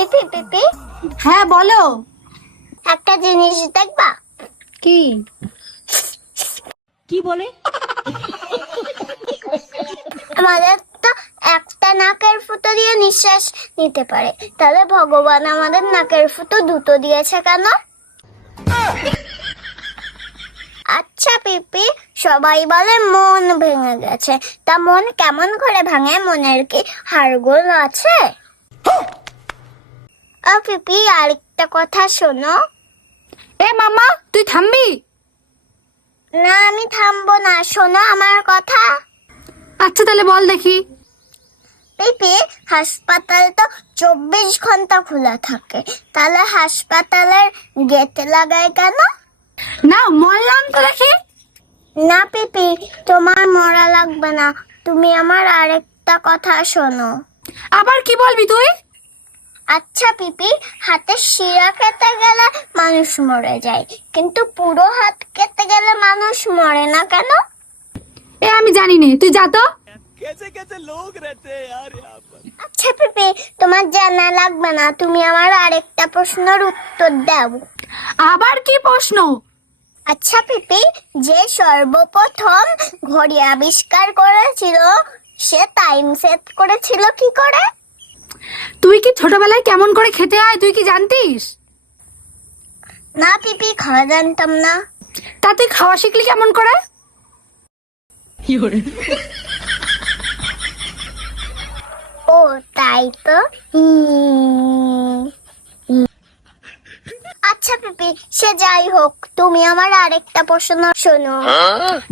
পিপি পিপি, হ্যাঁ বলো। একটা জিনিস দেখবা? কি? কি বলে? আমাদের তো একটা নাকের ফুটো দিয়ে নিঃশ্বাস নিতে পারে, তাহলে ভগবান আমাদের নাকের ফুটো দুটো দিয়েছে কেন? আচ্ছা পিপি, সবাই বলে মন ভেঙে গেছে, তা মন কেমন করে ভাঙে? মনের কি হাড়গোড় আছে? ও পিপি, আরেকটা কথা শোনো। এ মামা, তুই থামবি? না, আমি থামবো না, শোনো আমার কথা। আচ্ছা তাহলে বল দেখি। পিপি, হাসপাতাল তো 24 ঘন্টা খোলা থাকে, তাহলে হাসপাতালের গেট লাগায় কেন? না, মরলাম তো দেখি। না পিপি, তোমার মরা লাগবে না, তুমি আমার আরেকটা কথা শোনো। আবার কি বলবি তুই? আচ্ছা পিপি, হাতের শিরা কেটে গেলে মানুষ মরে যায়, কিন্তু পুরো হাত কেটে গেলে মানুষ মরে না কেন? এ আমি জানি নে, তুই যা তো। कैसे कैसे लोग रहते हैं यार यहाँ पर। আচ্ছা পিপি, তোমার জানা লাগবে না, তুমি আমার আরেকটা প্রশ্নের উত্তর দাও। আবার কি প্রশ্ন? আচ্ছা পিপি, যে সর্বপ্রথম ঘড়ি আবিষ্কার করেছিল সে টাইম সেট করেছিল কি করে? তুই কি ছোটবেলায় কেমন করে খেতে হয় তুই কি জানতিস? না পিপি, খাওয়া জানতাম না। তা তুই খাওয়া শিখলি কেমন করে? ও তাই তো। আচ্ছা পিপি, সে যাই হোক, তুমি আমার আরেকটা প্রশ্ন শোনো।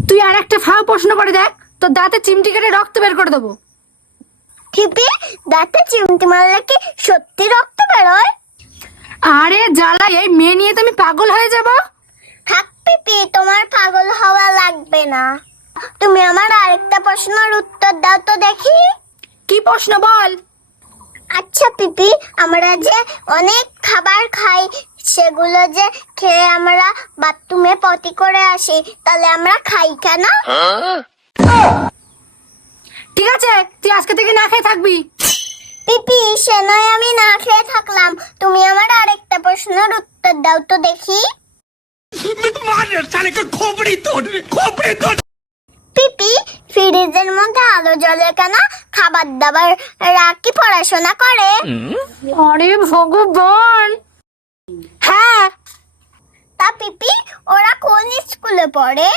তুই আর একটা ফাও প্রশ্ন করে দেখ, তোর দাঁতে চিমটি কেটে রক্ত বের করে দেবো। পিপি, দাঁতে চিমটি মারলে কি সত্যি রক্ত বেরোয়? আরে জ্বালা, এই মেয়ে নিয়ে তো আমি পাগল হয়ে যাব। থাক পিপি, তোমার পাগল হওয়া লাগবে না, তুমি আমার আরেকটা প্রশ্নের উত্তর দাও তো দেখি। কি প্রশ্ন বল? আচ্ছা পিপি, আমরা যে অনেক খাবার খাই, সেগুলো যে খেয়ে আমরা বাথরুমে পটি করে আসি, তাহলে আমরা খাই কেন? ঠিক আছে, তুই আজকে থেকে না খেয়ে থাকবি। পিপি, সে নয় আমি না খেয়ে থাকলাম, তুমি আমার আরেকটা প্রশ্নের উত্তর দাও তো দেখি। साले का खोपड़ी तोड़ खोपड़ी तोड़। পিপি, ফ্রিজের মধ্যে আলো জ্বলে কেন? খাবার দাবার রাখি পড়াশোনা করে। আরে ভগবান! হ্যাঁ। তা পিপি, ওরা কোন স্কুলে পড়ে?